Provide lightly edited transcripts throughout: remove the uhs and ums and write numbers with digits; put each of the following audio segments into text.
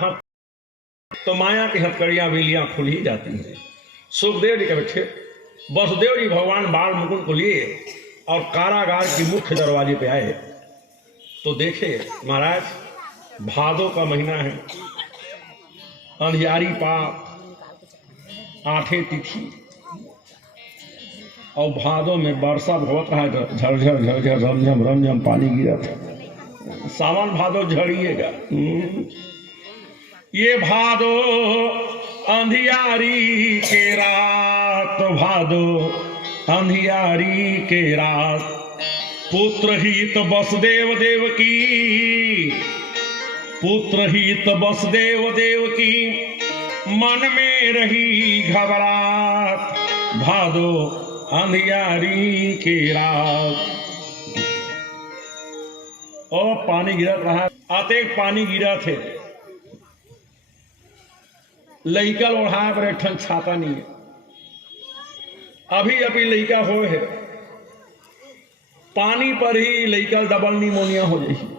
हथ तो माया की हथकड़ियां वेलियां खुल ही जाती हैं। सुखदेव जी के बच्चे वसुदेव जी भगवान बाल मुकुंद को लिए और कारागार के मुख्य दरवाजे पे आए तो देखे महाराज भादों का महीना है, अंधियारी पाप, आठे तिथि और भादों में वर्षा भवत रहा है, झरझर झरझर रमझम रमझम पानी गिरा था। सावन भादो झड़िएगा। ये भादो अंधियारी के रात, भादो अंधियारी के रात, पुत्र हित वसुदेव देव की, पुत्र हित वसुदेव देव की, मन में रही घबराहट, भादो अंधियारी के रात। और पानी गिरा रहा, अतेक पानी गिरा थे, लइका ओढ़ा पर ठन छाता नहीं है, अभी अभी लइका हो है, पानी पर ही लइका डबल निमोनिया हो जाएगी।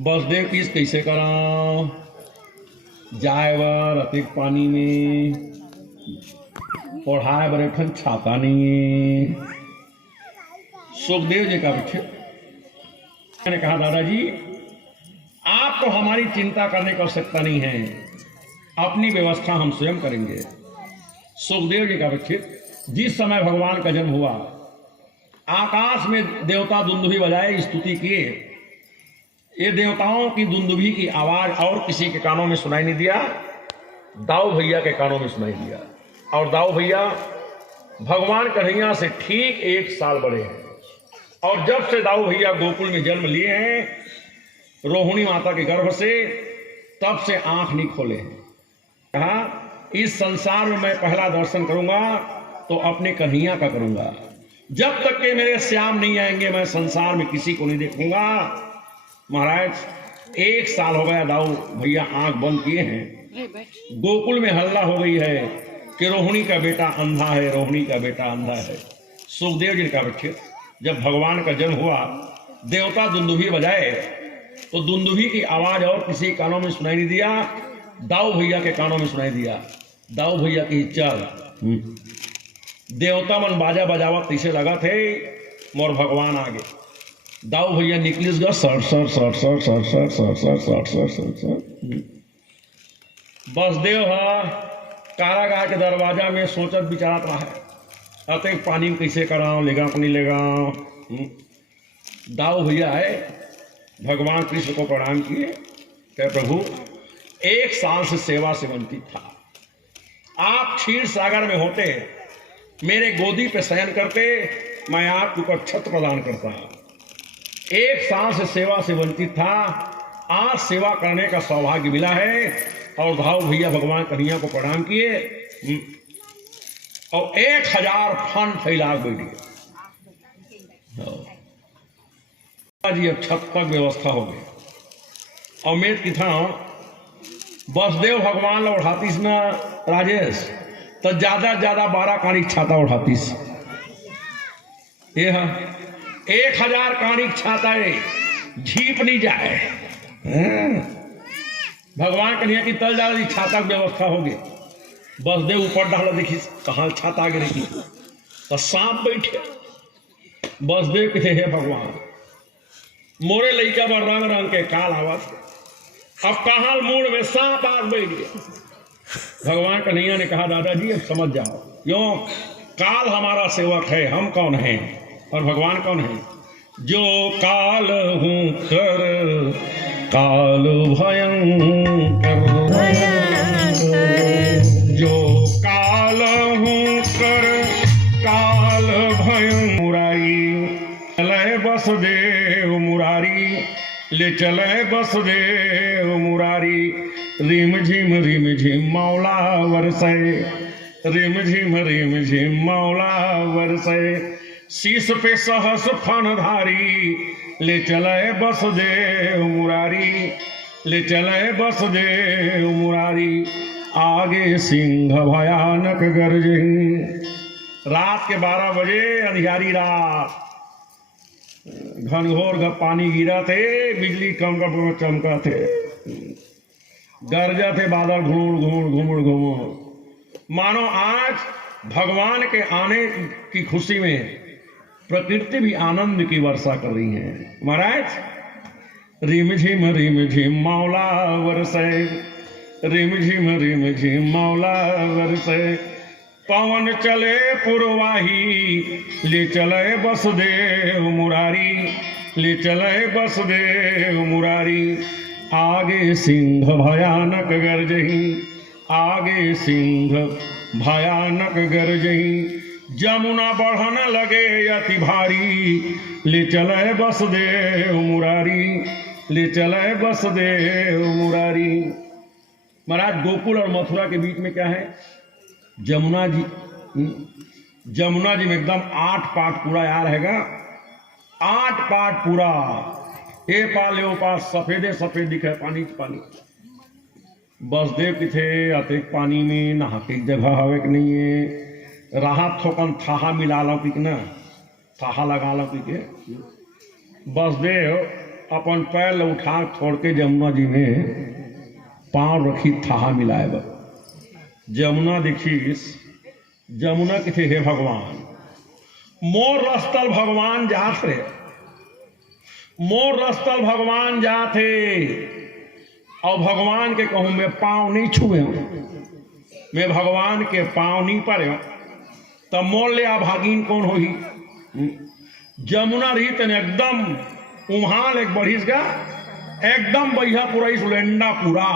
वसुदेव किस कैसे करा जाए वर अतिक पानी में, ओढ़ाए बर ठन छाता नहीं है। सुखदेव जी का पीछे मैंने कहा दादाजी आप तो हमारी चिंता करने की आवश्यकता नहीं है, अपनी व्यवस्था हम स्वयं करेंगे। सुखदेव जी का बच्चे जिस समय भगवान का जन्म हुआ आकाश में देवता दुंदुभी बजाए स्तुति किए, ये देवताओं की दुंदुभी की आवाज और किसी के कानों में सुनाई नहीं दिया, दाऊ भैया के कानों में सुनाई दिया। और दाऊ भैया भगवान कन्हैया से ठीक 1 साल बड़े हैं और जब से दाऊ भैया गोकुल में जन्म लिए हैं रोहिणी माता के गर्भ से, तब से आंख नहीं खोले हैं। कहा इस संसार में मैं पहला दर्शन करूंगा तो अपने कन्हैया का करूंगा, जब तक के मेरे श्याम नहीं आएंगे मैं संसार में किसी को नहीं देखूंगा। महाराज 1 साल हो गया दाऊ भैया आंख बंद किए हैं। गोकुल में हल्ला हो गई है कि रोहिणी का बेटा अंधा है, रोहिणी का बेटा अंधा है। सुखदेव जी का बच्चे जब भगवान का जन्म हुआ देवता दुंदुभी बजाए तो दुंदुभी की आवाज और किसी कानों में सुनाई नहीं दिया, दाऊ भैया के कानों में सुनाई दिया। दाऊ भैया की चल देवता मन बाजा बजावत इसे लगा थे मोर भगवान आगे। दाऊ भैया निकलिस गा sir sir sir sir sir sir sir sir sir sir sir sir. Vasudev कारागार के दरवाजा में सोचत विचारत रहा है, अतः पानी में कैसे कराऊं, लेगा अपनी लेगा। दाऊ भैया है भगवान कृष्ण को प्रणाम किए, कहे प्रभु 1 साल से सेवा से वंचित था, आप क्षीर सागर में होते मेरे गोदी पे शयन करते, मैं आपके ऊपर छत्र प्रदान करता। 1 साल से सेवा से वंचित था, आज सेवा करने का सौभाग्य मिला है। और दाऊ भैया भगवान कन्हैया को प्रणाम किए और 1000 फन फैला बैठे जी। अब छत तक व्यवस्था हो गई और मेरे की था वसुदेव भगवान उठातीस ना राजेश तो ज्यादा 12 कानिक छाता उठातीस। ये 1000 कानिक छाता है, झीप नहीं जाए। भगवान कन्हैया की तल जा रही छाता की व्यवस्था हो गई। वसुदेव ऊपर डाला देखी कहाँ छाता गिरे की तो सांप बैठे। वसुदेव कहते हे भगवान मोरे लइका पर रंग रंग के काल आवत, अब कहाँ मूड में सांप आग बैठ गया। भगवान कन्हैया ने कहा दादाजी अब समझ जाओ, क्यों काल हमारा सेवक है, हम कौन हैं और भगवान कौन है। जो काल हूं कर काल भयंकर, जो काल हूं कर काल भयंकर। मुरारी चले वसुदेव मुरारी, ले चले वसुदेव मुरारी। रिम झिम मौला वरसे, रिम झिम मौला वरसे। शीश पे सहस फन धारी, ले चले वसुदेव मुरारी, ले चले वसुदेव मुरारी। आगे सिंह भयानक गरजे। रात के 12 बजे अंधियारी रात घनघोर पानी गिरा थे, बिजली चमका थे, गरजा थे बादल घूर घूर घूर घूर। मानो आज भगवान के आने की खुशी में प्रकृति भी आनंद की वर्षा कर रही है। महाराज रिम झिम मौला वर्षे, रिम झिम मौला वर्षे, पवन चले पुरवाही, ले चले वसुदेव मुरारी, ले चले वसुदेव मुरारी। आगे सिंह भयानक गरजही, आगे सिंह भयानक गरजही, जमुना बढ़न लगे अति भारी, ले चले वसुदेव मुरारी, ले चले वसुदेव मुरारी। महाराज गोकुल और मथुरा के बीच में क्या है? जमुना जी। जमुना जी में एकदम 8 पाट पूरा यार हैगा, 8 पाट पूरा। ए पाले ओ पास सफेदे सफेद दिखे पानी पानी। बसदेव की थे अतिक पानी में नहा के जगह हवे कि नहीं है, राहत थोकन थाहा मिला लो कि ना, थाहा लगा लो कि बसदेव अपन पैर उठा छोड़ के जमुना जी में पांव रखी, थाहा मिलाए बा। जमुना देखिस, जमुना की थे हे भगवान, मोर रस्तल भगवान जात रे, मोर रस्तल भगवान जाते, और भगवान के कहूं मैं पांव नहीं छुए, मैं भगवान के पांव नहीं पड़े, तब मोल ले भागीन कौन हो ही। जमुना रही तने एकदम उम्हाल एक बढ़ीस गा, एकदम बढ़िया पूरा इस लेंडा पूरा,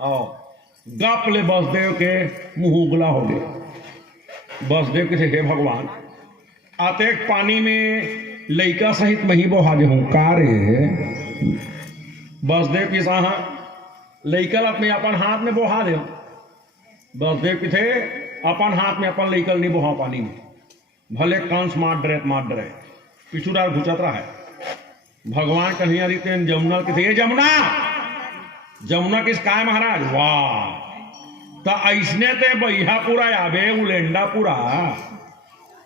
और गप ले बसदेव के मुंह उगला हो गए। बसदेव के हे भगवान, आतेक पानी में लइका सहित मही बोहागे हूं कारे। बसदेव की साहा लइकल अपने अपन हाथ में बोहा दे। बसदेव की थे अपन हाथ में अपन लइकल नहीं बोहा पानी में, भले कंस मार डरे पिछुदार घुचत रहा है। भगवान कन्हैया रीते जमुना की थे, ये जमुना, जमुना किस काय महाराज, वाह तो ऐसने ते बहिया पूरा आबे उलेंडा पूरा,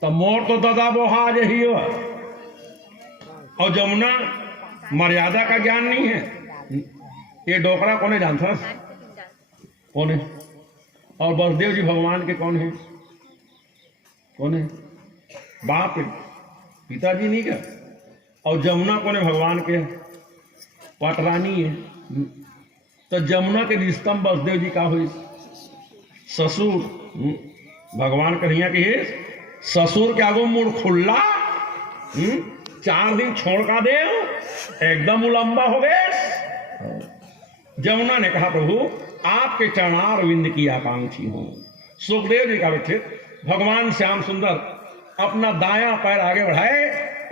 तो मोर तो दादा बोहा जही हो। और जमुना मर्यादा का ज्ञान नहीं है, ये डोकरा कौन है जानता है? कौन है? और बसदेव जी भगवान के कौन है? कौन है? बाप है, पिताजी नहीं क्या? और जमुना कौन है? भगवान के पटरानी है। तो जमुना के रिश्ता में बसदेव जी का हुई ससुर। भगवान कन्हैया के है ससुर के आगो मुड़ खुल्ला, 4 दिन छोड़ का दे एकदम उलंबा हो गए। जमुना ने कहा प्रभु आपके चरणार विंद की आकांक्षी हूं। सुखदेव जी का विचित भगवान श्याम सुंदर अपना दायां पैर आगे बढ़ाए,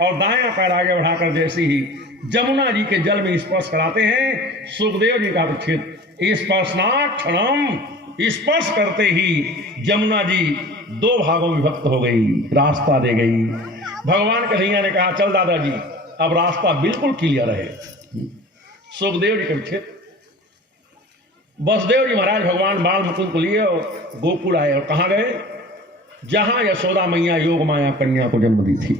और दायां पैर आगे बढ़ाकर जैसे ही जमुना जी के जल में स्पर्श कराते हैं, सुखदेव जी का विचित स्पर्शनाक्षणम, स्पर्श करते ही जमुना जी 2 भागों में विभक्त हो गई, रास्ता दे गई। भगवान कन्हैया ने कहा चल दादाजी अब रास्ता बिल्कुल क्लियर है। सुखदेव जी के विचित बसदेव जी महाराज भगवान बाल मुकुंद को लिए और गोकुल आए, और कहां गए? जहां यशोदा मैया योग माया कन्या को जन्म दी थी।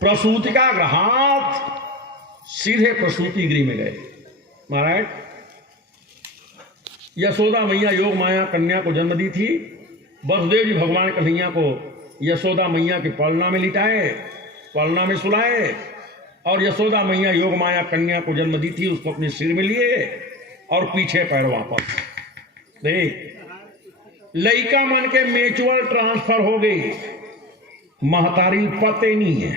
प्रसूति का ग्रहात सीधे प्रसूति गृह में गए। महाराज यशोदा मैया योग माया कन्या को जन्म दी थी। बसदेव जी भगवान कन्हैया को यशोदा मैया के पलना में लिटाए, पलना में सुलाए, और यशोदा मैया योग माया कन्या को जन्म दी थी उसको अपने सिर में लिए और पीछे पैर वापस। देख लइका मन के म्यूचुअल ट्रांसफर हो गई, महतारी पते नहीं है।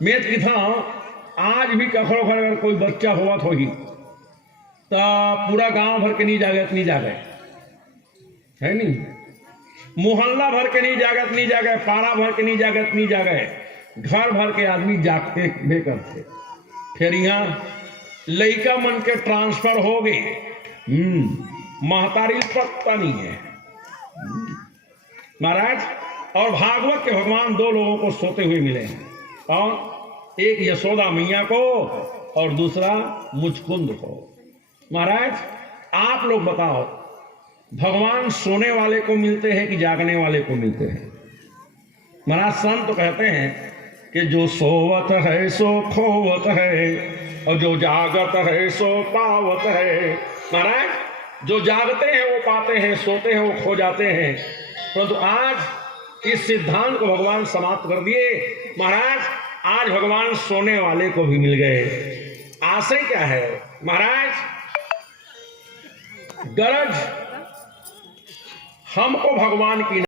मेत की था आज भी कखड़ो घर अगर कोई बच्चा हुआ तो ही तो पूरा गांव भर के नहीं जागत है नहीं, मोहल्ला भर के नहीं जागत, पारा भर के नहीं जागत, घर भर के आदमी जागते भी करते। फिर यहाँ लइका मन के ट्रांसफर हो गए, महतारी पता नहीं है। महाराज और भागवत के भगवान 2 लोगों को सोते हुए मिले हैं, और एक यशोदा मैया को और दूसरा मुचकुंद को। महाराज आप लोग बताओ भगवान सोने वाले को मिलते हैं कि जागने वाले को मिलते हैं? महाराज संत तो कहते हैं कि जो सोवत है सो खोवत है और जो जागत है सो पावत है। महाराज जो जागते हैं वो पाते हैं, सोते हैं वो खो जाते हैं। परंतु आज इस सिद्धांत को भगवान समाप्त कर दिए। महाराज आज भगवान सोने वाले को भी मिल गए। आशय क्या है महाराज? गरज हमको भगवान की